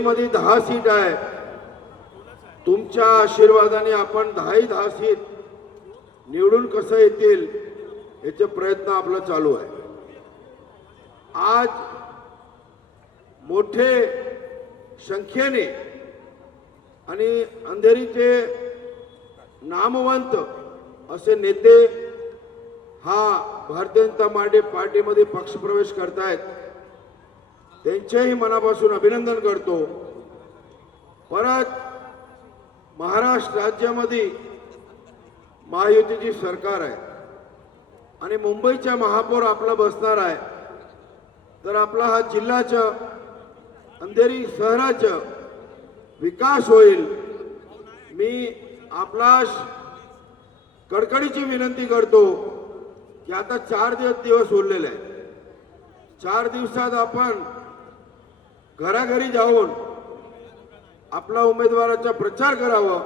अंधेरीमध्ये 10 seat आहे. तुमच्या आशीर्वादाने आपण 10 सीट निवडून कसं येतील याचे प्रयत्न आपला चालू आहे. आज मोठे संख्येने आणि अंधेरीचे नामवंत असे नेते हा भारतीय जनता पार्टीमध्ये पक्षप्रवेश करतायत. त्यांचेही मनापासून अभिनंदन करतो. परत महाराष्ट्र राज्यामध्ये महायुतीची सरकार आहे आणि मुंबईचा महापौर आपला बसणार आहे. तर आपला हा जिल्ह्याचा अंधेरी शहराचा विकास होईल. मी आपला कडकडीची विनंती करतो की आता 4 दिवस उरलेले आहेत. 4 दिवसात आपण घराघरी जाऊन आपला उमेदवाराचा प्रचार करावा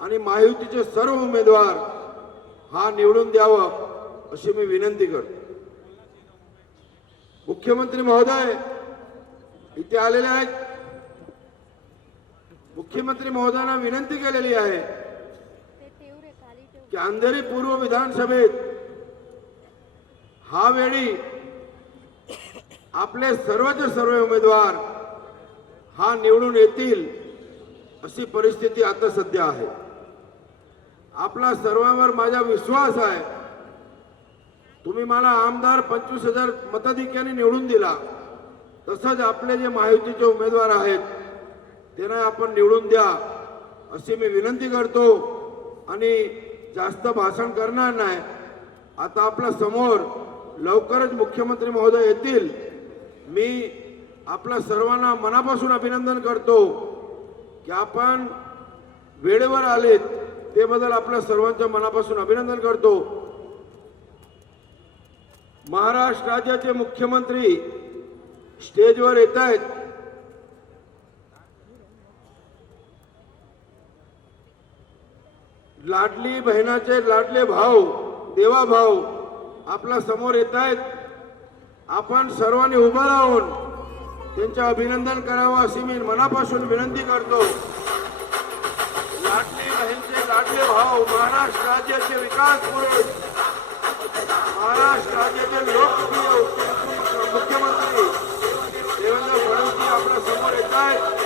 आणि महायुतीचे सर्व उमेदवार हा निवडून द्यावा अशी मी विनंती करतो. मुख्यमंत्री महोदय इथे आलेले आहेत. मुख्यमंत्री महोदयांना विनंती केलेली आहे की अंधेरी पूर्व विधानसभेत हा वेळी आपले सर्वचे सर्व उमेदवार हा निवडून येतील अशी परिस्थिती आता सध्या आहे. आपला सर्वांवर माझा विश्वास आहे. तुम्ही मला आमदार 25,000 मताधिक्याने निवडून दिला. तसंच आपले जे महायुतीचे उमेदवार आहेत त्यांना आपण निवडून द्या अशी मी विनंती करतो आणि जास्त भाषण करणार नाही. आता आपल्या समोर लवकरच मुख्यमंत्री महोदय येतील. मी आपल्या सर्वांना मनापासून अभिनंदन करतो की आपण वेळेवर आलेत ते बद्दल आपल्या सर्वांचं मनापासून अभिनंदन करतो. महाराष्ट्र राज्याचे मुख्यमंत्री स्टेजवर येत आहेत. लाडली बहिणाचे लाडले भाऊ देवा भाऊ आपल्या समोर येत आहेत. आपण सर्वांनी उभं राहून त्यांचे अभिनंदन करावं अशी मी मनापासून विनंती करतो. लाडली बहिणीचे लाडले भाऊ महाराष्ट्र राज्याचे विकास पुरुष महाराष्ट्र राज्याचे लोकप्रिय मुख्यमंत्री देवेंद्र फडणवीस आपल्या समोर येत आहेत.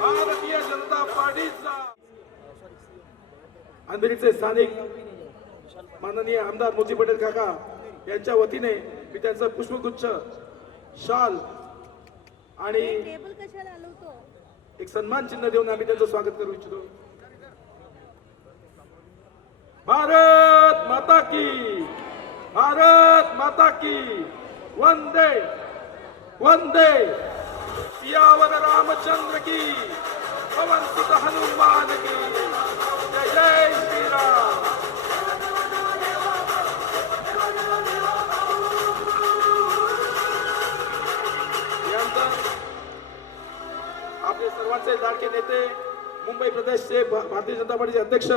भारतीय जनता पार्टीचा अंधेरीचे स्थानिक माननीय आमदार मोती पटेल काका यांच्या वतीने मी त्यांचं पुष्पगुच्छ शाल आणि एक सन्मान चिन्ह देऊन आम्ही त्यांचं स्वागत करू इच्छितो. भारत माता की, भारत माता की, वंदे वंदे. सियावर रामचंद्र की, पवन सुत हनुमान की, जय जय श्री राम. आपले सर्वांचे लाडके नेते मुंबई प्रदेशचे भारतीय जनता पार्टीचे अध्यक्ष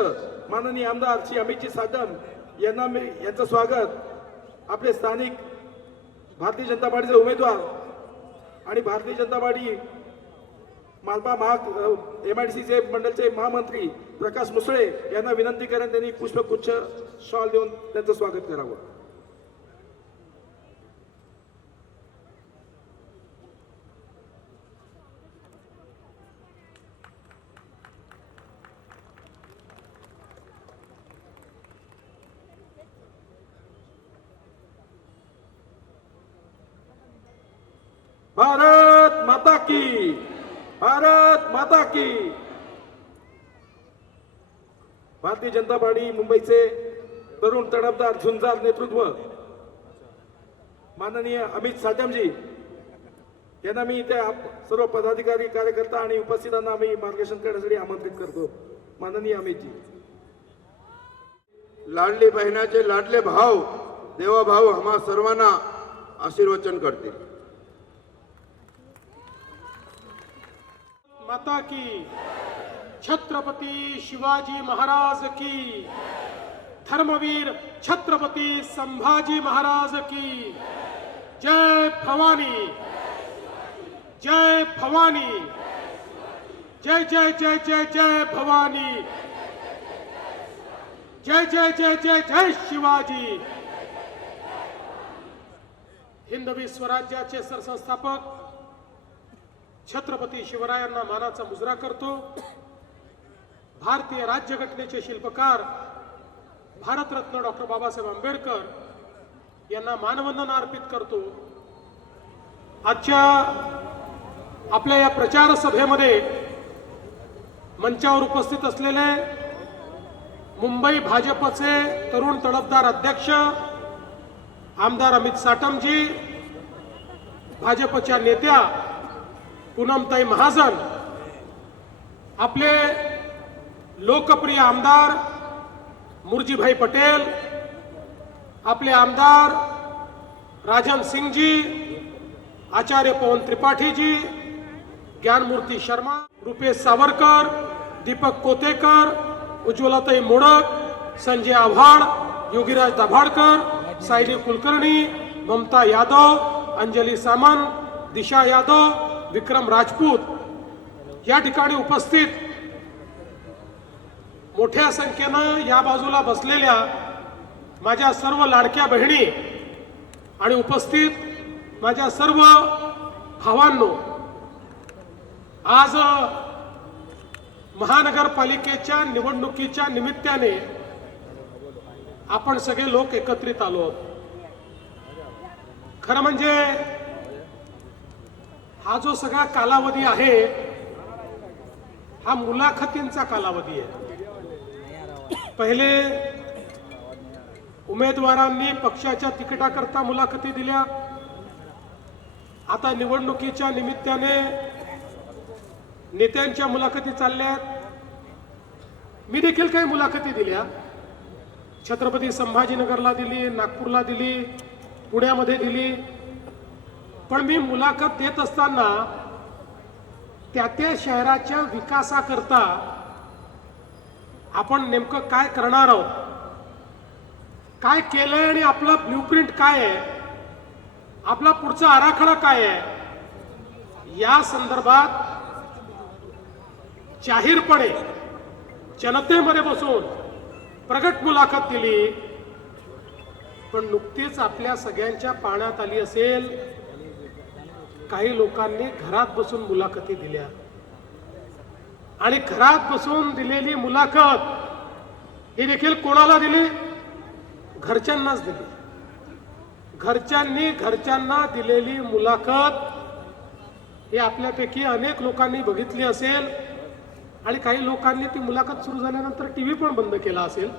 माननीय आमदार श्री अमितजी साटम यांना मी यांचं स्वागत. आपले स्थानिक भारतीय जनता पार्टीचे उमेदवार आणि भारतीय जनता पार्टी मालपा MIDCचे मंडळचे महामंत्री प्रकाश मुसळे यांना विनंती करून त्यांनी पुष्पगुच्छ शॉल देऊन त्यांचं स्वागत करावं. भारत माता की, भारत माता की. भारतीय जनता पार्टी मुंबईचे तरुण तडफदार झुंजार नेतृत्व माननीय अमित साटमजी यांना मी इथे सर्व पदाधिकारी कार्यकर्ता आणि उपस्थितांना मी मार्गदर्शन करण्यासाठी आमंत्रित करतो. माननीय अमितजी. लाडली बहिणाचे लाडले भाऊ देवाभाऊ आम्हा सर्वांना आशीर्वचन करतील. माता की, छत्रपती शिवाजी महाराज की, धर्मवीर छत्रपती संभाजी महाराज की. जय भवानी, जय भवानी, जय जय जय जय जय भवानी, जय जय जय जय जय शिवाजी. हिंदवी स्वराज्याचे सरसंस्थापक छत्रपती शिवरायांना मानाचा मुजरा करतो. भारतीय राज्यघटनेचे शिल्पकार भारतरत्न डॉक्टर बाबासाहेब आंबेडकर यांना मानवंदना अर्पित करतो. आजच्या आपल्या या प्रचार सभेमध्ये मंचावर उपस्थित असलेले मुंबई भाजपचे तरुण तडफदार अध्यक्ष आमदार अमित साटमजी, भाजपच्या नेत्या पूनमताई महाजन, आपले लोकप्रिय आमदार मुरजीभाई पटेल, आपले आमदार राजन सिंगजी, आचार्य पवन त्रिपाठीजी, ज्ञानमूर्ती शर्मा, रुपेश सावरकर, दीपक कोतेकर, उज्ज्वलाताई मोडक, संजय आव्हाड, योगीराज दाभाडकर, सायली कुलकर्णी, ममता यादव, अंजली सामंत, दिशा यादव, विक्रम राजपूत या ठिकाणी उपस्थित मोठ्या संख्येनं या बाजूला बसलेल्या माझ्या सर्व लाडक्या बहिणी आणि उपस्थित माझ्या सर्व भावांनो, आज महानगरपालिकेच्या निवडणुकीच्या निमित्ताने आपण सगळे लोक एकत्रित आलो आहोत. खरं म्हणजे हा जो सगळा कालावधी आहे हा मुलाखतींचा कालावधी आहे. पहिले उमेदवारांनी पक्षाच्या तिकिटाकरता मुलाखती दिल्या. आता निवडणुकीच्या निमित्ताने नेत्यांच्या मुलाखती चालल्यात. मी देखील काही मुलाखती दिल्या. छत्रपती संभाजीनगरला दिली, नागपूरला दिली, पुण्यामध्ये दिली. पण मी मुलाखत देत असताना त्या त्या शहराच्या विकासाकरता आपण नेमकं काय करणार आहोत, काय केलंय आणि आपला ब्ल्यूप्रिंट काय आहे, आपला पुढचा आराखडा काय आहे, या संदर्भात जाहीरपणे जनतेमध्ये बसून प्रगट मुलाखत दिली. पण नुकतीच आपल्या सगळ्यांच्या पाहण्यात आली असेल, काही लोकांनी घरात बसून मुलाखती दिल्या आणि घरात बसून दिलेली मुलाखत ही देखील कोणाला दिली? घरच्यांनाच दिली. घरच्यांनी घरच्यांना दिलेली मुलाखत ही आपल्यापैकी अनेक लोकांनी बघितली असेल आणि काही लोकांनी ती मुलाखत सुरू झाल्यानंतर टीव्ही पण बंद केला असेल.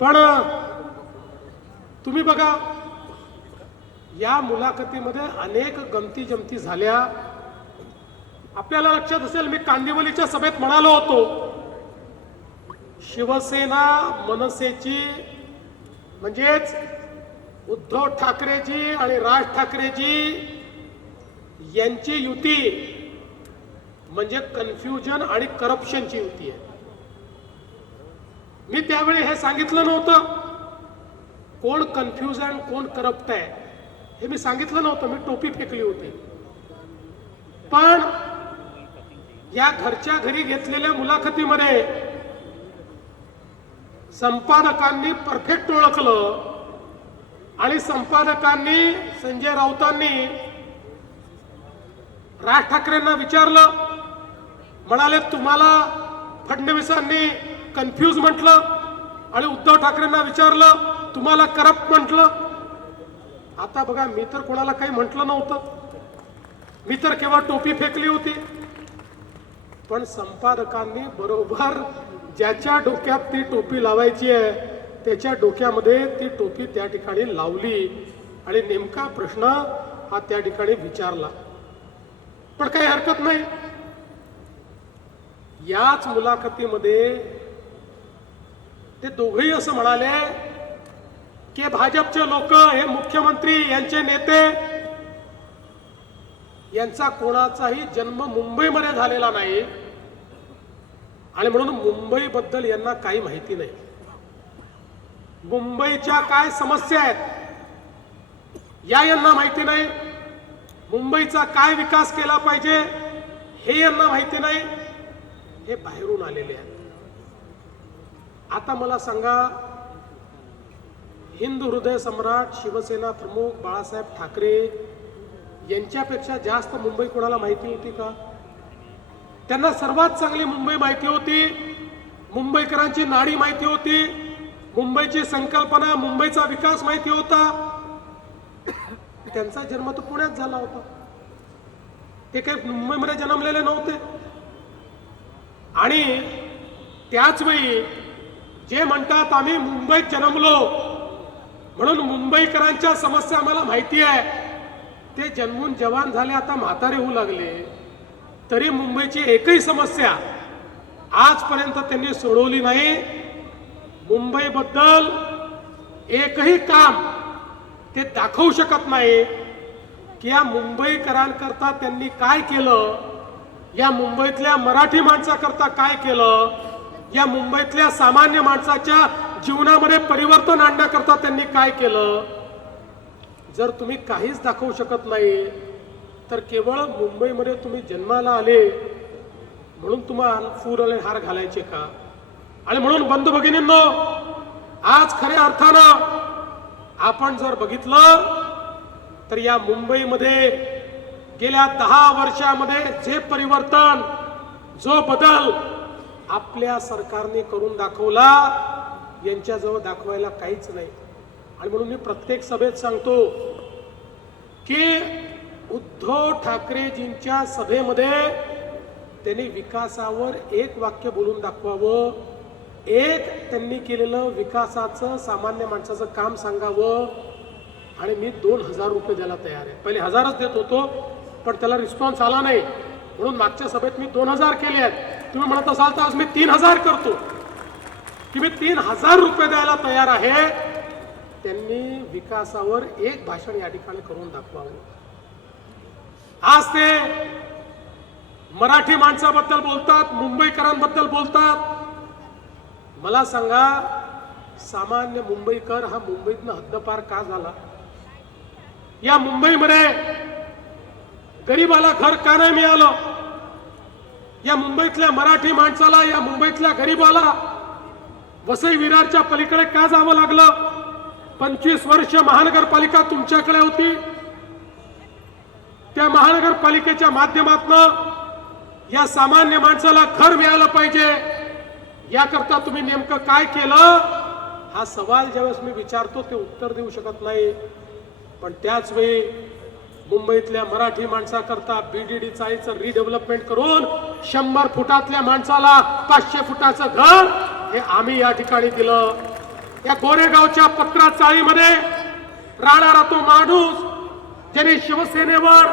पण तुम्ही बघा, या मुलाखतीमध्ये अनेक गमती जमती झाल्या. आपल्याला लक्षात असेल, मी कांदिवलीच्या सभेत म्हणालो होतो, शिवसेना मनसेची म्हणजेच उद्धव ठाकरेजी आणि राज ठाकरेजी यांची युती म्हणजे कन्फ्युजन आणि करप्शनची युती आहे. मी त्यावेळी हे सांगितलं नव्हतं कोण कन्फ्युजन कोण करप्ट आहे, हे मी सांगितलं नव्हतं. मी टोपी फेकली होती. पण या घरच्या घरी घेतलेल्या मुलाखतीमध्ये संपादकांनी परफेक्ट ओळखलं आणि संपादकांनी संजय राऊतांनी राज ठाकरेंना विचारलं, म्हणाले तुम्हाला फडणवीसांनी कन्फ्यूज म्हटलं आणि उद्धव ठाकरेंना विचारलं तुम्हाला करप्ट म्हटलं. आता बघा, मी तर कोणाला काही म्हटलं नव्हतं, मी तर केवळ टोपी फेकली होती. पण संपादकांनी बरोबर ज्याच्या डोक्यात ती टोपी लावायची आहे त्याच्या डोक्यामध्ये ती टोपी त्या ठिकाणी लावली आणि नेमका प्रश्न हा त्या ठिकाणी विचारला. पण काही हरकत नाही. याच मुलाखतीमध्ये ते दोघेही असं म्हणाले की भाजपचे लोक, हे मुख्यमंत्री, यांचे नेते, यांचा कोणाचाही जन्म मुंबईमध्ये झालेला नाही आणि म्हणून मुंबईबद्दल यांना काही माहिती नाही. मुंबईच्या काय समस्या आहेत या यांना माहिती नाही. मुंबईचा काय विकास केला पाहिजे हे यांना माहिती नाही. हे बाहेरून आलेले आहेत. आता मला सांगा, हिंदू हृदय सम्राट शिवसेना प्रमुख बाळासाहेब ठाकरे यांच्यापेक्षा जास्त मुंबई कोणाला माहिती होती का? त्यांना सर्वात चांगली मुंबई माहिती होती. मुंबईकरांची नाडी माहिती होती. मुंबईची संकल्पना, मुंबईचा विकास माहिती होता. त्यांचा जन्म तर पुण्यात झाला होता. ते काही मुंबईमध्ये जन्मलेले नव्हते. आणि त्याच वेळी जे म्हणतात आम्ही मुंबईत जन्मलो म्हणून मुंबईकरांच्या समस्या आम्हाला माहिती आहे, ते जन्मून जवान झाले, आता म्हातारे होऊ लागले, तरी मुंबईची एकही समस्या आजपर्यंत त्यांनी सोडवली नाही. मुंबईबद्दल एकही काम ते दाखवू शकत नाही की या मुंबईकरांकरता त्यांनी काय केलं, या मुंबईतल्या मराठी माणसाकरता काय केलं, या मुंबईतल्या सामान्य माणसाच्या जीवनामध्ये परिवर्तन आणण्याकरता त्यांनी काय केलं. जर तुम्ही काहीच दाखवू शकत नाही तर केवळ मुंबईमध्ये तुम्ही जन्माला आले म्हणून तुम्हाला फूल आणि हार घालायचे का? आणि म्हणून बंधू भगिनींनो, आज खऱ्या अर्थानं आपण जर बघितलं तर या मुंबईमध्ये गेल्या 10 वर्षामध्ये जे परिवर्तन, जो बदल आपल्या सरकारने करून दाखवला, यांच्याजवळ दाखवायला काहीच नाही. आणि म्हणून मी प्रत्येक सभेत सांगतो की उद्धव ठाकरेजींच्या सभेमध्ये त्यांनी विकासावर एक वाक्य बोलून दाखवावं, एक त्यांनी केलेलं विकासाचं सामान्य माणसाचं काम सांगावं. आणि मी 2000 रुपये द्यायला तयार आहे. पहिले 1000च देत होतो, पण त्याला रिस्पॉन्स आला नाही म्हणून मागच्या सभेत मी 2000 केले आहेत. तुम्ही म्हणत असाल तर आज मी 3000 करतो की मी 3000 रुपये द्यायला तयार आहे. त्यांनी विकासावर एक भाषण या ठिकाणी करून दाखवावं. आज ते मराठी माणसाबद्दल बोलतात, मुंबईकरांबद्दल बोलतात. मला सांगा, सामान्य मुंबईकर हा मुंबईतनं हद्दपार का झाला? या मुंबईमध्ये गरीबाला घर का नाही मिळालं? या मुंबईतल्या मराठी माणसाला, या मुंबईतल्या गरीबाला वसई विरारच्या पलीकडे का जावं लागलं? 25 वर्ष महानगरपालिका तुमच्याकडे होती. त्या महानगरपालिकेच्या माध्यमातून या सामान्य माणसाला घर मिळालं पाहिजे, याकरता तुम्ही नेमकं काय केलं? हा सवाल ज्यावेळेस मी विचारतो ते उत्तर देऊ शकत नाही. पण त्याच वेळी मुंबईतल्या मराठी माणसाकरता BDD चाळीचं रिडेव्हलपमेंट करून 100 फुटातल्या माणसाला 500 फुटाचं घर हे आम्ही या ठिकाणी दिलं. या गोरेगावच्या पत्रा चाळीमध्ये राहणारा तो माणूस ज्याने शिवसेनेवर,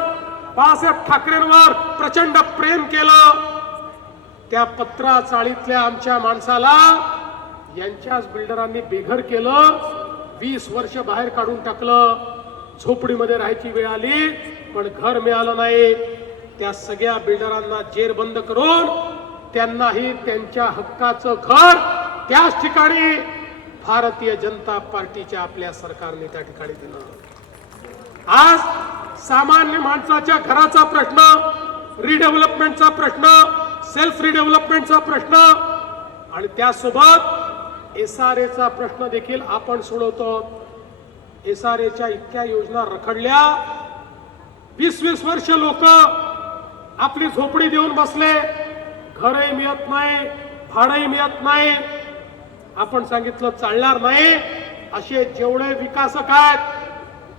बाळासाहेब ठाकरेंवर प्रचंड प्रेम केलं, त्या पत्रा चाळीतल्या आमच्या माणसाला यांच्याच बिल्डरांनी बेघर केलं. 20 वर्ष बाहेर काढून टाकलं. झोपडीमध्ये राहायची वेळ आली पण घर मिळालं नाही. त्या सगळ्या बिल्डरांना जेरबंद करून त्यांनाही त्यांच्या हक्काचं घर त्याच ठिकाणी भारतीय जनता पार्टीच्या आपल्या सरकारने त्या ठिकाणी दिलं. आज सामान्य माणसाच्या घराचा प्रश्न, रिडेव्हलपमेंटचा प्रश्न, सेल्फ रिडेव्हलपमेंटचा प्रश्न आणि त्यासोबत SRAचा प्रश्न देखील आपण सोडवतो. SRAच्या इतक्या योजना रखडल्या. 20-20 वर्ष लोक आपली झोपडी देऊन बसले, घरही मिळत नाही, भाडंही मिळत नाही. आपण सांगितलं चालणार नाही. असे जेवढे विकासक आहेत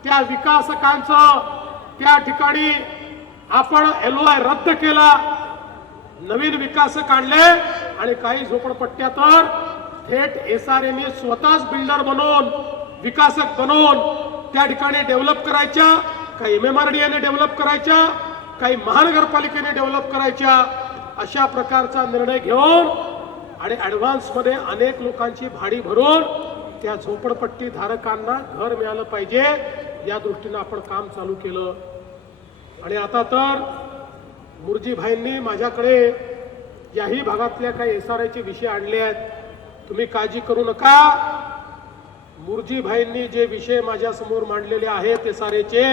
त्या विकासकांचं त्या ठिकाणी आपण LOI रद्द केला, नवीन विकासक आणले आणि काही झोपडपट्ट्या तर थेट SRAने स्वतःच बिल्डर बनवून, विकासक बनवून त्या ठिकाणी डेव्हलप करायच्या. काही MMRDAने डेव्हलप करायच्या, काही महानगरपालिकेने डेव्हलप करायच्या. अशा प्रकारचा निर्णय घेऊन आणि ऍडव्हान्स मध्ये अनेक लोकांची भाडी भरून त्या झोपडपट्टी धारकांना घर मिळालं पाहिजे या दृष्टीनं आपण काम चालू केलं. आणि आता तर मुरजीभाईंनी माझ्याकडे याही भागातल्या काही SRIचे विषय आणले आहेत. तुम्ही काळजी करू नका. मुरजीभाईंनी जे विषय माझ्या समोर मांडलेले आहेत SRIचे,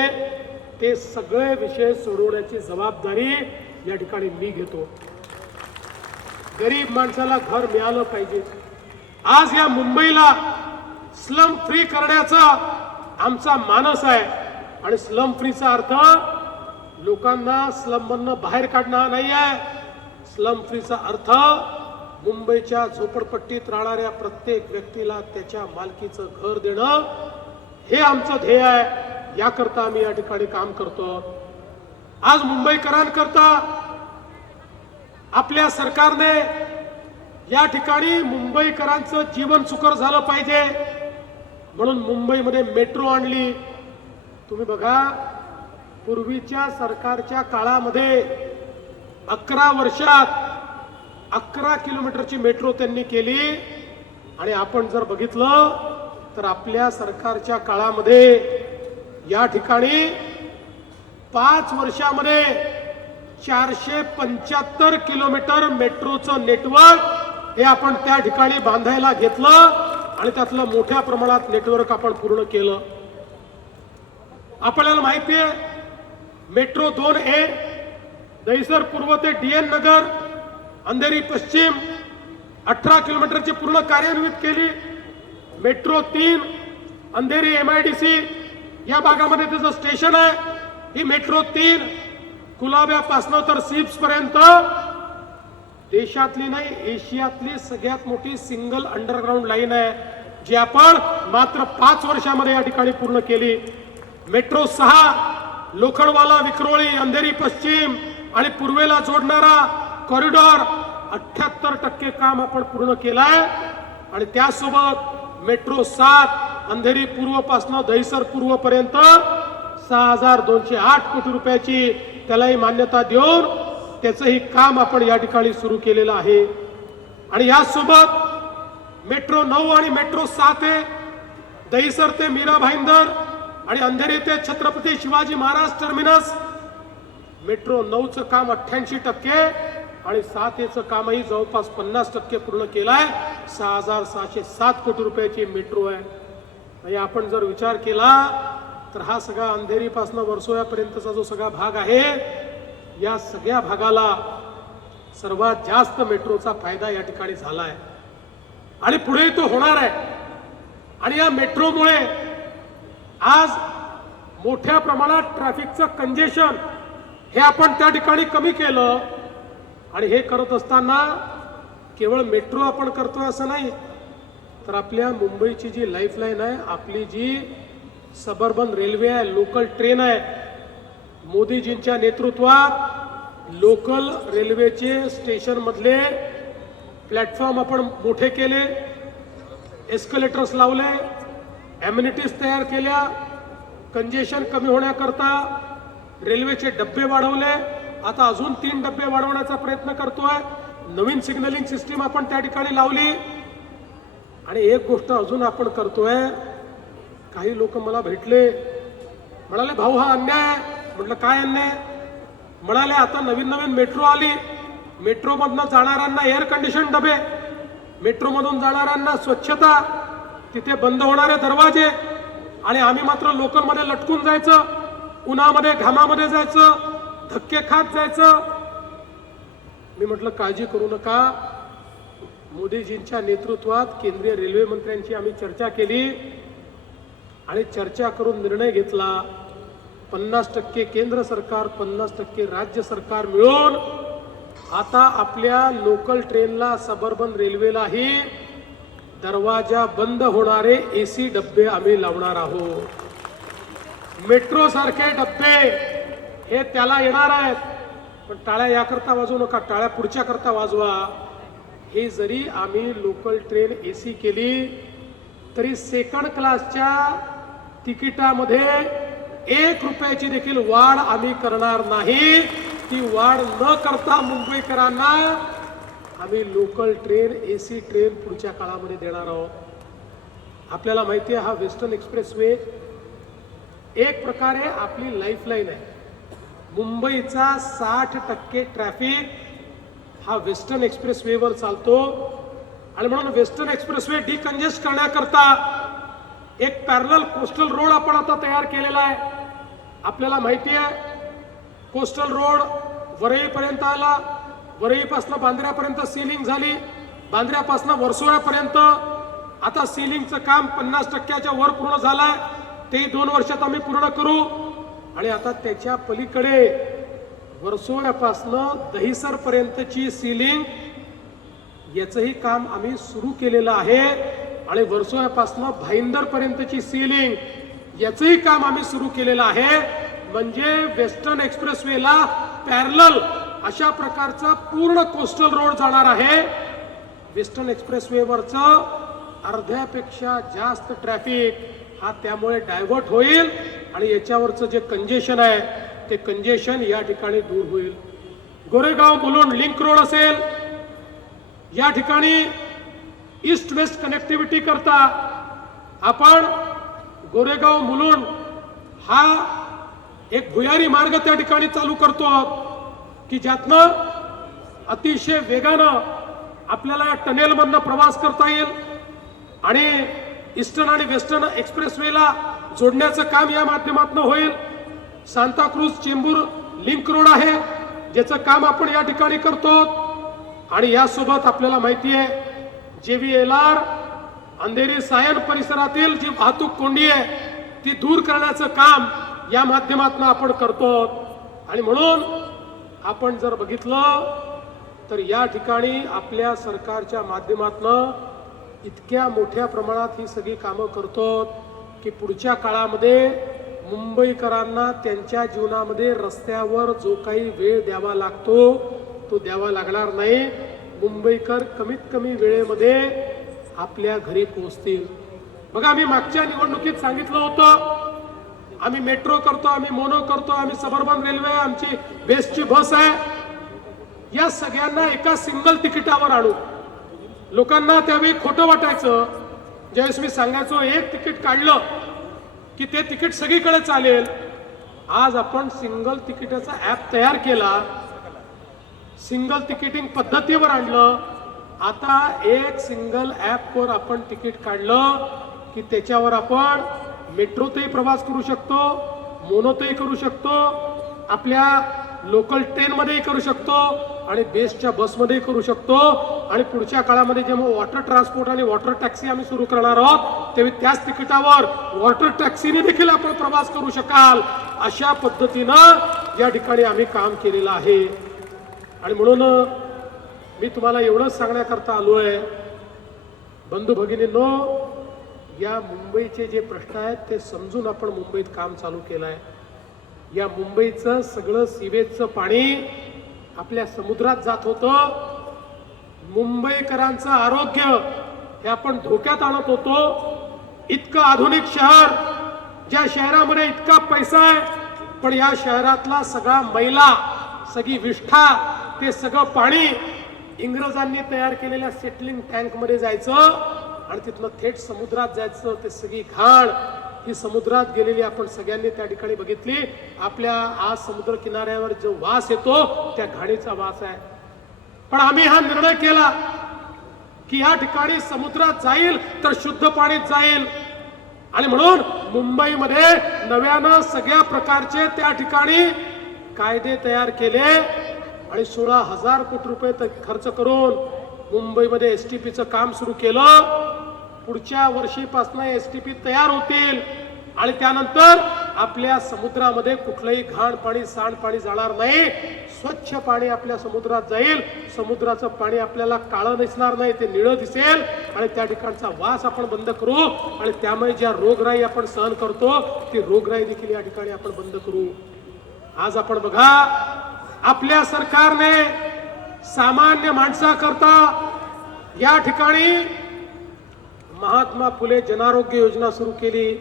ते सगळे विषय सोडवण्याची जबाबदारी या ठिकाणी मी घेतो. गरीब माणसाला घर मिळालं पाहिजे. आज या मुंबईला स्लम फ्री करण्याचा आमचा मानस आहे. आणि स्लम फ्रीचा अर्थ लोकांना स्लम मधनं बाहेर काढणं नाही आहे. स्लम फ्रीचा अर्थ मुंबईच्या झोपडपट्टीत राहणाऱ्या प्रत्येक व्यक्तीला त्याच्या मालकीचं घर देणं, हे आमचं ध्येय आहे. याकरता आम्ही या ठिकाणी काम करतो. आज मुंबईकरांकरता आपल्या सरकारने या ठिकाणी मुंबईकरांचं जीवन सुकर झालं पाहिजे म्हणून मुंबईमध्ये मेट्रो आणली. तुम्ही बघा, पूर्वीच्या सरकारच्या काळामध्ये 11 वर्षात 11 किलोमीटरची मेट्रो त्यांनी केली. आणि आपण जर बघितलं तर आपल्या सरकारच्या काळामध्ये या ठिकाणी 5 वर्षामध्ये 475 किलोमीटर मेट्रोचं नेटवर्क हे आपण त्या ठिकाणी बांधायला घेतलं आणि त्यातलं मोठ्या प्रमाणात नेटवर्क आपण पूर्ण केलं. आपल्याला माहिती आहे, मेट्रो 2A दहिसर पूर्व ते DN नगर, अंधेरी पश्चिम 18 किलोमीटरची पूर्ण कार्यान्वित केली. मेट्रो 3 अंधेरी MIDC या भागामध्ये त्याचं स्टेशन आहे. ही मेट्रो 3 कुलाब्यापासून तर सिप्स पर्यंत देशातली नाही, एशियातली सगळ्यात मोठी सिंगल अंडरग्राऊंड लाईन आहे, जी आपण मात्र 5 वर्षामध्ये या ठिकाणी पूर्ण केली. मेट्रो 6 लोखंडवाला विक्रोळी अंधेरी पश्चिम आणि पूर्वेला जोडणारा कॉरिडॉर 78% काम आपण पूर्ण केलाय. आणि त्यासोबत मेट्रो 7 अंधेरी पूर्व पासून दहिसर पूर्व पर्यंत 6208 कोटी रुपयाची त्यालाही मान्यता देऊन त्याचंही काम आपण या ठिकाणी सुरू केलेलं आहे. आणि यासोबत मेट्रो 9 आणि मेट्रो 7 दहिसर ते मीरा भाईंदर आणि अंधेरी ते छत्रपती शिवाजी महाराज टर्मिनस. मेट्रो 9चं काम 88% आणि 7चं कामही जवळपास 50% पूर्ण केलाय. 6607 कोटी रुपयाची मेट्रो आहे. आणि आपण जर विचार केला तर हा सगळा अंधेरीपासून वर्सोव्यापर्यंतचा जो सगळा भाग आहे, या सगळ्या भागाला सर्वात जास्त मेट्रोचा फायदा या ठिकाणी झाला आहे आणि पुढे तो होणार आहे. आणि या मेट्रोमुळे आज मोठ्या प्रमाणात ट्रॅफिकचं कंजेशन हे आपण त्या ठिकाणी कमी केलं. आणि हे करत असताना केवळ मेट्रो आपण करतोय असं नाही, तर आपल्या मुंबईची जी लाईफलाईन आहे, आपली जी सबर्बन रेल्वे आहे, लोकल ट्रेन आहे, मोदीजींच्या नेतृत्वात लोकल रेल्वेचे स्टेशन मधले प्लॅटफॉर्म आपण मोठे केले, एस्केलेटर्स लावले, ॲम्युनिटीज तयार केल्या, कंजेशन कमी होण्याकरता रेल्वेचे डब्बे वाढवले. आता अजून 3 डब्बे वाढवण्याचा प्रयत्न करतोय. नवीन सिग्नलिंग सिस्टीम आपण त्या ठिकाणी लावली. आणि एक गोष्ट अजून आपण करतोय, काही लोक मला भेटले, म्हणाले भाऊ हा अन्याय आहे. म्हटलं काय अन्याय? म्हणाले आता नवीन नवीन मेट्रो आली, मेट्रो मधनं जाणाऱ्यांना एअर कंडिशन डबे, मेट्रो मधून जाणाऱ्यांना स्वच्छता, तिथे बंद होणारे दरवाजे, आणि आम्ही मात्र लोकल मध्ये लटकून जायचं, उन्हामध्ये घामामध्ये जायचं, धक्के खात जायचं. मी म्हटलं काळजी करू नका. मोदीजींच्या नेतृत्वात केंद्रीय रेल्वे मंत्र्यांची आम्ही चर्चा केली आणि चर्चा करून निर्णय घेतला. 50% केंद्र सरकार, 50% राज्य सरकार मिळून आता आपल्या लोकल ट्रेनला, सबर्बन रेल्वेलाही दरवाजा बंद होणारे AC डब्बे आम्ही लावणार आहोत. मेट्रो सारखे डब्बे हे त्याला येणार आहेत. पण टाळ्या याकरता वाजवू नका, टाळ्या पुढच्या करता वाजवा. हे जरी आम्ही लोकल ट्रेन AC केली तरी सेकंड क्लासच्या तिकिटामध्ये 1 रुपयाची देखील वाढ आम्ही करणार नाही. ती वाढ न करता मुंबईकरांना आम्ही लोकल ट्रेन AC ट्रेन पुढच्या काळामध्ये देणार आहोत. आपल्याला माहिती आहे हा वेस्टर्न एक्सप्रेसवे एक प्रकारे आपली लाईफलाईन आहे. मुंबईचा 60% ट्रॅफिक हा वेस्टर्न एक्सप्रेसवेवर चालतो आणि म्हणून वेस्टर्न एक्सप्रेसवे डिकंजेस्ट करण्याकरता एक पॅरलल कोस्टल रोड आपण आता तयार केलेला आहे. आपल्याला माहिती आहे कोस्टल रोड वरईपर्यंत आला, वरईपासून बांद्र्यापर्यंत सीलिंग झाली, बांद्र्यापासून वर्सोळ्यापर्यंत आता सीलिंगचं काम 50%च्या वर पूर्ण झालंय. ते 2 वर्षात आम्ही पूर्ण करू आणि आता त्याच्या पलीकडे वर्सोळ्यापासून दहिसर पर्यंतची सीलिंग याचंही काम आम्ही सुरू केलेलं आहे आणि वर्सोळ्यापासून भाईंदर पर्यंतची सीलिंग याचंही काम आम्ही सुरू केलेलं आहे. म्हणजे वेस्टर्न एक्सप्रेसवेला पॅरलल अशा प्रकारचा पूर्ण कोस्टल रोड जाणार आहे. वेस्टर्न एक्सप्रेसवेवरचं अर्ध्यापेक्षा जास्त ट्रॅफिक हा त्यामुळे डायव्हर्ट होईल आणि याच्यावरचं जे कंजेशन आहे ते कंजेशन या ठिकाणी दूर होईल. गोरेगाव मुलुंड लिंक रोड असेल, या ठिकाणी ईस्ट वेस्ट कनेक्टिव्हिटी करता आपण गोरेगाव मुलुंड हा एक भुयारी मार्ग त्या ठिकाणी चालू करतो की ज्यातनं अतिशय वेगानं आपल्याला या टनेलमधनं प्रवास करता येईल आणि ईस्टर्न आणि वेस्टर्न एक्सप्रेसवेला जोडण्याचं काम या माध्यमातून होईल. सांताक्रूज चेंबूर लिंक रोड आहे ज्याचं काम आपण या ठिकाणी करतो आणि यासोबत आपल्याला माहिती आहे JVLR अंधेरी सायन परिसरातील जी वाहतूक कोंडी आहे ती दूर करण्याचं काम या माध्यमातून आपण करतो. आणि म्हणून आपण जर बघितलं तर या ठिकाणी आपल्या सरकारच्या माध्यमातून इतक्या मोठ्या प्रमाणात ही सगळी कामं करतो की पुढच्या काळामध्ये मुंबईकरांना त्यांच्या जीवनामध्ये रस्त्यावर जो काही वेळ द्यावा लागतो तो द्यावा लागणार नाही. मुंबईकर कमीत कमी वेळेमध्ये आपल्या घरी पोहोचतील. बघा आम्ही मागच्या निवडणुकीत सांगितलं होतं आम्ही मेट्रो करतो, आम्ही मोनो करतो, आम्ही सबर्बन रेल्वे, आमची बेस्टची बस आहे. या सगळ्यांना एका सिंगल तिकिटावर आणू. लोकांना त्यावेळी खोटं वाटायचं ज्यावेळेस मी सांगायचो एक तिकीट काढलं की ते तिकीट सगळीकडे चालेल. आज आपण सिंगल तिकिटाचा ऍप तयार केला, सिंगल तिकिटिंग पद्धतीवर आणलं. आता एक सिंगल ऍपवर आपण तिकीट काढलं की त्याच्यावर आपण मेट्रोतही प्रवास करू शकतो, मोनोतही करू शकतो, आपल्या लोकल ट्रेनमध्येही करू शकतो आणि बेस्टच्या बसमध्येही करू शकतो. आणि पुढच्या काळामध्ये जेव्हा वॉटर ट्रान्सपोर्ट आणि वॉटर टॅक्सी आम्ही सुरू करणार आहोत तेव्हा त्याच तिकिटावर वॉटर टॅक्सीने देखील आपण प्रवास करू शकाल. अशा पद्धतीनं या ठिकाणी आम्ही काम केलेलं आहे. आणि म्हणून मी तुम्हाला एवढंच सांगण्याकरता आलोय बंधू भगिनींनो, या मुंबईचे जे प्रश्न आहेत ते समजून आपण मुंबईत काम चालू केलं आहे. या मुंबईचं सगळं सिवेजचं पाणी आपल्या समुद्रात जात होतं. मुंबईकरांचं आरोग्य हे आपण धोक्यात आणत होतो. इतकं आधुनिक शहर, ज्या शहरामध्ये इतका पैसा आहे पण या शहरातला सगळा मैला, सगळी विष्ठा, ते सगळं पाणी इंग्रजांनी तयार केलेल्या सेटलिंग टँक मध्ये जायचं आणि तिथनं थेट समुद्रात जायचं. ते सगळी घाण ही समुद्रात गेलेली आपण सगळ्यांनी त्या ठिकाणी बघितली. आपल्या आज समुद्र किनाऱ्यावर जो वास येतो त्या घाणीचा वास आहे. पण आम्ही हा निर्णय केला की या ठिकाणी समुद्रात जाईल तर शुद्ध पाणीच जाईल. आणि म्हणून मुंबईमध्ये नव्यानं सगळ्या प्रकारचे त्या ठिकाणी कायदे तयार केले आणि 16,000 कोटी रुपये खर्च करून मुंबईमध्ये STPचं काम सुरू केलं. पुढच्या वर्षीपासून STP तयार होतील आणि त्यानंतर आपल्या समुद्रामध्ये कुठलंही घाण पाणी, सांडपाणी जाणार नाही. स्वच्छ पाणी आपल्या समुद्रात जाईल. समुद्राचं पाणी आपल्याला काळं दिसणार नाही, ते निळं दिसेल आणि त्या ठिकाणचा वास आपण बंद करू आणि त्यामुळे ज्या रोगराई आपण सहन करतो ती रोगराई देखील या ठिकाणी आपण बंद करू. आज आपण बघा आपल्या सरकारने सामान्य माणसाकरता या ठिकाणी महात्मा फुले जनारोग्य योजना सुरू केली.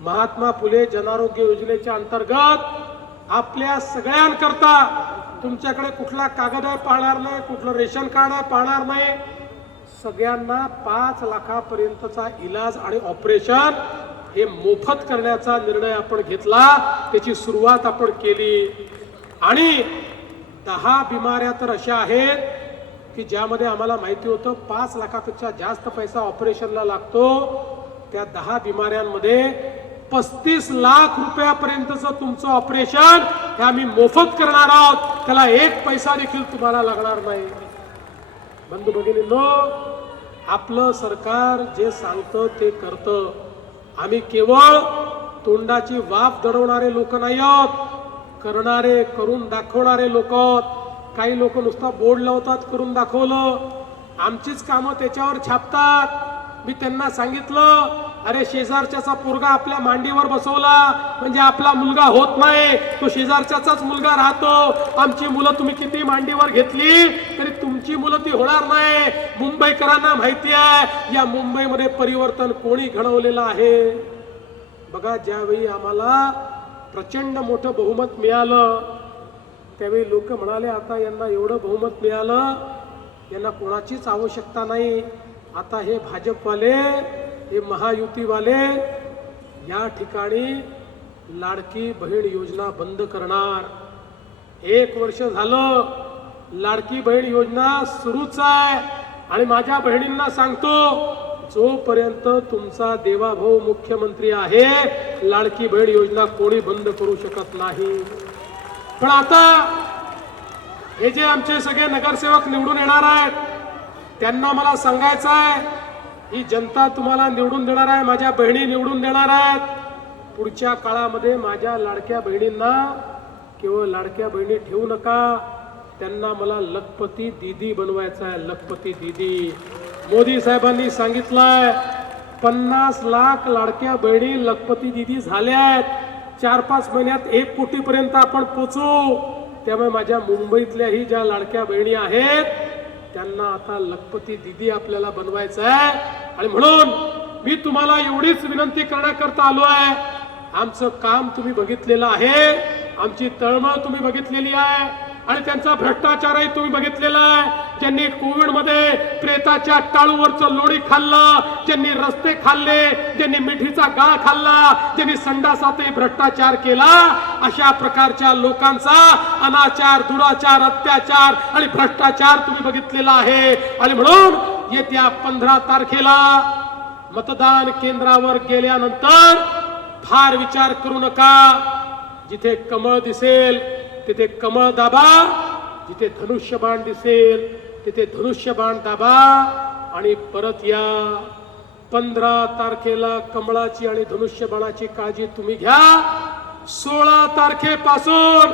महात्मा फुले जनारोग्य योजनेच्या अंतर्गत आपल्या सगळ्यांकरता तुमच्याकडे कुठला कागद आहे पाहणार नाही, कुठलं रेशन कार्ड आहे पाहणार नाही, सगळ्यांना 5 लाखापर्यंतचा इलाज आणि ऑपरेशन हे मोफत करण्याचा निर्णय आपण घेतला, त्याची सुरुवात आपण केली. आणि 10 बिमाऱ्या तर अशा आहेत की ज्यामध्ये आम्हाला माहिती होतं 5 लाखापेक्षा जास्त पैसा ऑपरेशनला लागतो. त्या 10 बिमाऱ्यांमध्ये 35 लाख रुपयापर्यंतचं तुमचं ऑपरेशन हे आम्ही मोफत करणार आहोत. त्याला 1 पैसा देखील तुम्हाला लागणार नाही. बंधू भगिनींनो, आपलं सरकार जे सांगतं ते करतं. आम्ही केवळ तोंडाची वाफ दडवणारे लोक नाही आहोत, करणारे, करून दाखवणारे लोक आहोत. काही लोक नुसता बोर्ड लावतात, करून दाखवलं, आमचीच कामं त्याच्यावर छापतात. मी त्यांना सांगितलं, अरे शेजारच्याचा पोरगा आपल्या मांडीवर बसवला म्हणजे आपला मुलगा होत नाही, तो शेजारच्याचाच मुलगा राहतो. आमची मुलं तुम्ही किती मांडीवर घेतली तरी तुमची मुलं ती होणार नाही. मुंबईकरांना माहिती आहे या मुंबईमध्ये परिवर्तन कोणी घडवलेलं आहे. बघा, ज्यावेळी आम्हाला प्रचंड मोठं बहुमत मिळालं त्यावेळी लोक म्हणाले, आता यांना एवढं बहुमत मिळालं, यांना कोणाचीच आवश्यकता नाही. आता हे भाजपवाले, हे महायुतीवाले या ठिकाणी लाडकी बहीण योजना बंद करणार. 1 वर्ष झालं लाडकी बहीण योजना सुरूच आहे. आणि माझ्या बहिणींना सांगतो, जोपर्यंत तुमचा देवाभाऊ मुख्यमंत्री आहे लाडकी बहीण योजना कोणी बंद करू शकत नाही. पण आता हे जे आमचे सगळे नगरसेवक निवडून येणार आहेत त्यांना मला सांगायचं आहे, ही जनता तुम्हाला निवडून देणार आहे, माझ्या बहिणी निवडून देणार आहेत. पुढच्या काळामध्ये माझ्या लाडक्या बहिणींना केवळ लाडक्या बहिणी ठेवू नका, त्यांना मला लखपती दीदी बनवायचं आहे. लखपती दीदी. मोदी साहेबांनी सांगितलंय 50 लाख लाडक्या बहिणी लखपती दीदी झाल्या आहेत. 4-5 महिन्यात 1 कोटीपर्यंत आपण पोचू. त्यामुळे माझ्या मुंबईतल्याही ज्या लाडक्या बहिणी आहेत त्यांना आता लखपती दीदी आपल्याला बनवायचं आहे. आणि म्हणून मी तुम्हाला एवढीच विनंती करण्याकरता आलो आहे. आमचं काम तुम्ही बघितलेलं आहे, आमची तळमळ तुम्ही बघितलेली आहे आणि त्यांचा भ्रष्टाचारही तुम्ही बघितलेला आहे. ज्यांनी कोविडमध्ये प्रेताच्या टाळूवरचं लोणी खाल्लं, ज्यांनी रस्ते खाल्ले, ज्यांनी मिठीचा गाळ खाल्ला, ज्यांनी संडासातही भ्रष्टाचार केला, अशा प्रकारच्या लोकांचा अनाचार, दुराचार, अत्याचार आणि भ्रष्टाचार तुम्ही बघितलेला आहे. आणि म्हणून येत्या 15 तारखेला मतदान केंद्रावर गेल्यानंतर फार विचार करू नका. जिथे कमळ दिसेल तिथे कमळ दाबा, जिथे धनुष्यबाण दिसेल तिथे धनुष्यबाण दाबा आणि परत या. 15 तारखेला कमळाची आणि धनुष्यबाणाची काळजी तुम्ही घ्या. 16 तारखेपासून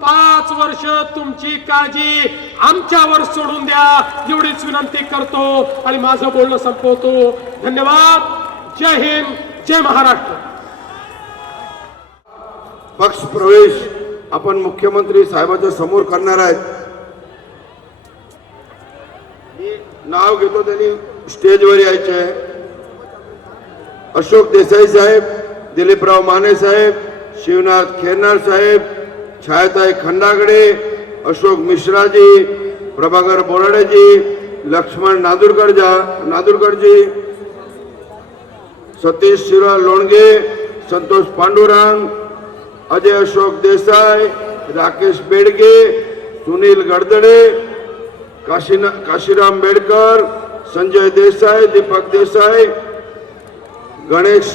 5 वर्ष तुमची काळजी आमच्यावर सोडून द्या, एवढीच विनंती करतो आणि माझं बोलणं संपवतो. धन्यवाद. जय हिंद, जय महाराष्ट्र. पक्ष प्रवेश आपण मुख्यमंत्री साहेबांच्या समोर करणार आहेत. मी नाव घेतो, त्यांनी स्टेजवर यायचे. अशोक देसाई साहेब, दिलीपराव माने साहेब, शिवनाथ खेरनार साहेब, छायाताई खंडागडे, अशोक मिश्राजी, प्रभाकर बोराडेजी, लक्ष्मण नादुरकरजी, सतीश शिवराज लोणगे, संतोष पांडुरंग, अजय अशोक देसाई, राकेश बेडगे, सुनील गडदडे, काशीराम बेडकर, संजय देसाई, दीपक देसाई, गणेश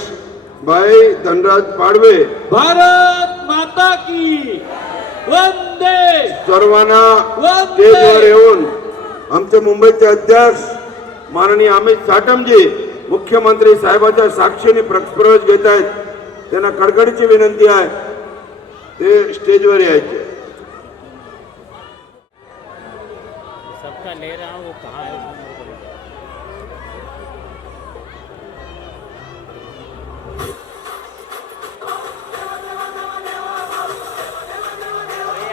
भाई, धनराज पाडवे. भारत माता की वंदे. सर्वांना स्टेजवर येऊन आमचे मुंबईचे अध्यक्ष माननीय अमित साटमजी मुख्यमंत्री साहेबांच्या साक्षीने प्रवेश घेत आहेत. त्यांना कडकडीची विनंती आहे ते स्टेजवर यायचे. सबका ले रहा हूँ, वो कहाँ है?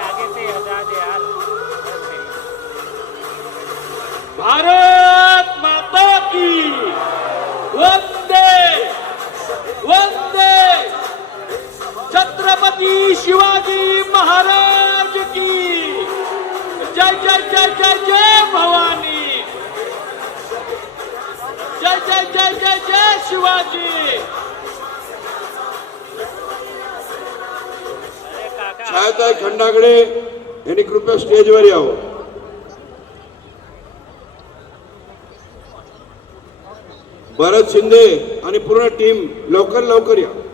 आगे से हटा दे यार. भारत माता की वंदे वंदे. छत्रपती शिवाजी महाराज की जय जय जय जय जय भवानी. बाळासाहेब खंडागडे यांनी कृपया स्टेजवर यावं. भरत शिंदे आणि पूर्ण टीम लवकर लवकर या.